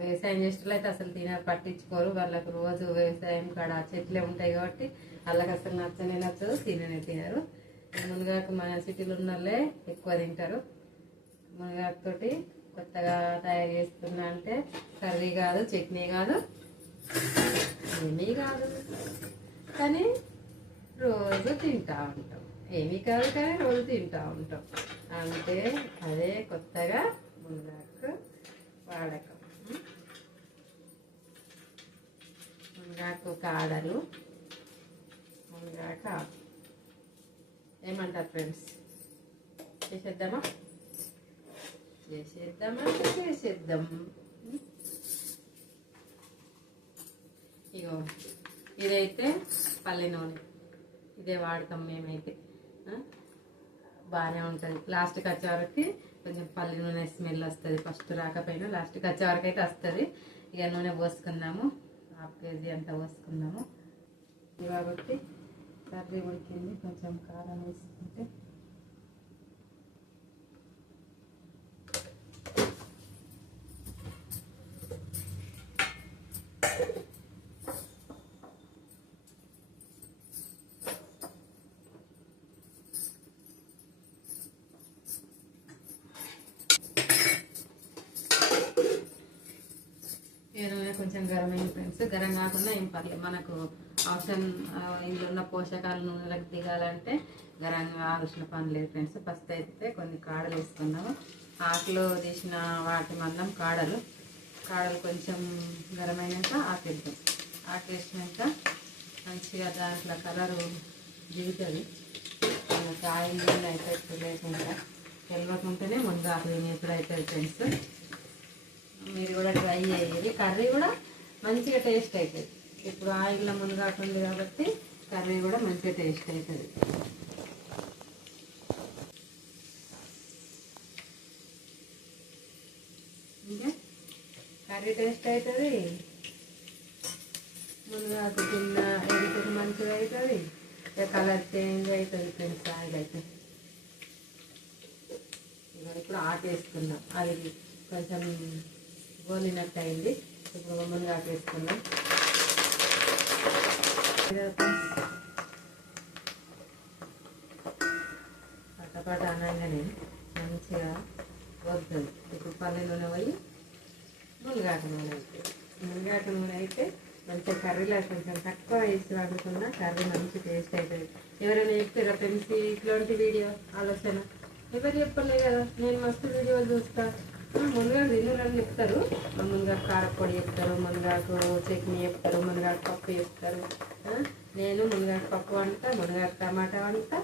వ్యవసాయం చేసేటోళ్ళు అయితే అసలు తినరు, పట్టించుకోరు. వాళ్ళకు రోజు వ్యవసాయం కాడ చెట్లే ఉంటాయి కాబట్టి వాళ్ళకి అసలు నచ్చనే నచ్చదు, తినరు. మునగాకు మన సిటీలో ఉన్న వాళ్ళే ఎక్కువ తింటారు. మునగాకుతోటి కొత్తగా తయారు చేస్తున్నా అంటే కర్రీ కాదు, చట్నీ కాదు, ఏమీ కాదు, కానీ రోజు తింటూ ఉంటాం. ఏమీ కాదు కానీ రోజు తింటూ ఉంటాం. అంటే అదే కొత్తగా మునగాకు వాడకం. మునగాకు కాడలు, మునగాకు ఆకు. ఏమంటారు ఫ్రెండ్స్? చేసేద్దామా? చేసేద్దాం. ఇగో ఇదైతే పల్లె నూనె, ఇదే వాడతాం మేమైతే. బాగానే ఉంటుంది. లాస్ట్కి వచ్చేవరకు కొంచెం పల్లె నూనె స్మెల్ వస్తుంది. ఫస్ట్ రాకపోయినా లాస్ట్కి వచ్చేవరకు అయితే వస్తుంది. ఇక నూనె పోసుకుందాము. 1/2 kg అంతా పోసుకుందాము. కాబట్టి కర్రీ ఉడికింది. కొంచెం కారం వేసుకుంటే కొంచెం గరం అయింది ఫ్రెండ్స్. గరం కాకుండా ఏం పర్లేదు, మనకు అవసరం ఇందులో ఉన్న పోషకాలు నూనెలకు దిగాలంటే గరం కావాల్సిన పని లేదు ఫ్రెండ్స్. ఫస్ట్ అయితే కొన్ని కాడలు వేసుకున్నాము. ఆకులో తీసిన వాటి మందం కాడలు కొంచెం గరమైనాక ఆకేద్దాం. ఆకేసినాక మంచిగా దాంట్లో కలరు దిగుతుంది. ఆయిల్ నీళ్ళు అయితే లేకుండా తెలియకుంటేనే ముందు ఆకు తినేప్పుడు అవుతుంది ఫ్రెండ్స్. మీరు కూడా ట్రై చేయాలి. కర్రీ కూడా మంచిగా టేస్ట్ అవుతుంది. ఇప్పుడు ఆయిల్లో మునగాకుంది కాబట్టి కర్రీ కూడా మంచిగా టేస్ట్ అవుతుంది. ఇంకా కర్రీ టేస్ట్ అవుతుంది, మునగాకు తిన్న ఎదుగుతుంది, మంచిగా అవుతుంది. కలర్ చేంజ్ అవుతుంది ఫ్రెండ్స్. ఆయిల్ అయితే ఇప్పుడు ఆకేసుకుందాం. అది కొంచెం గోలినట్టు అయింది. ఇప్పుడు మునగాకు వేసుకుందాం. పట్టపాట అనగానే మంచిగా వద్దుతుంది. ఇప్పుడు పల్లె నూనె పోయి మునగాకు నూనె అయితే మంచిగా కర్రీలో కొంచెం తక్కువ వేసి వండుకున్నా కర్రీ మంచి టేస్ట్ అవుతుంది. ఎవరైనా చెప్పారా ఫ్రెండ్స్ ఇట్లాంటి వీడియో ఆలోచన? ఎవరు చెప్పలే కదా. నేను మస్తు వీడియోలు చూస్తా. మునగాకు తిన్నారని చెప్తారు. మునగాకు కారపొడి చెప్తారు, మునగాకు చట్నీ చెప్తారు, మునగాకు పప్పు చెప్తారు. నేను మునగాకు పప్పు వండుతా, మునగాకు టమాటా వండుతా.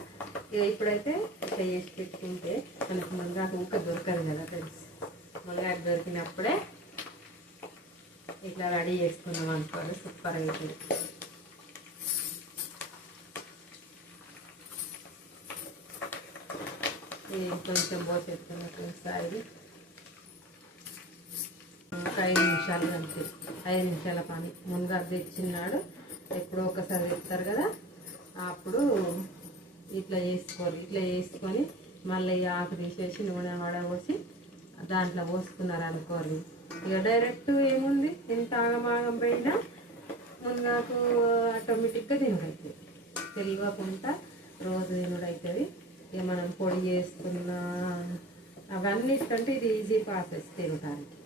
ఇప్పుడైతే ఇట్లా చేసి పెట్టుకుంటే మనకు మునగాకు ఊక దొరకదు కదా ఫ్రెండ్స్. మునగాకు దొరికినప్పుడే ఇట్లా రెడీ చేసుకున్నాం అనుకోండి, సూపర్ అవుతుంది. ఇది కొంచెం పోసేసుకున్న ఫ్రెండ్స్. ఇది ఒక 5 నిమిషాలు అంతే. 5 నిమిషాల పని. మునగాకు తెచ్చినాడు, ఎప్పుడో ఒకసారి తెస్తారు కదా, అప్పుడు ఇట్లా చేసుకోవాలి. ఇట్లా చేసుకొని మళ్ళీ ఆకు తీసేసి నూనె వడపోసి దాంట్లో పోసుకున్నారు అనుకోవాలి. ఇక డైరెక్ట్ ఏముంది, ఎంత ఆగమాగం పోయినా మునగాకు ఆటోమేటిక్గా తినగలుగుతుంది. తెలియకుండా రోజు తినడు అవుతుంది. ఇక మనం పొడి చేసుకున్న అవన్నిటికంటే ఇది ఈజీ ప్రాసెస్ తినడానికి.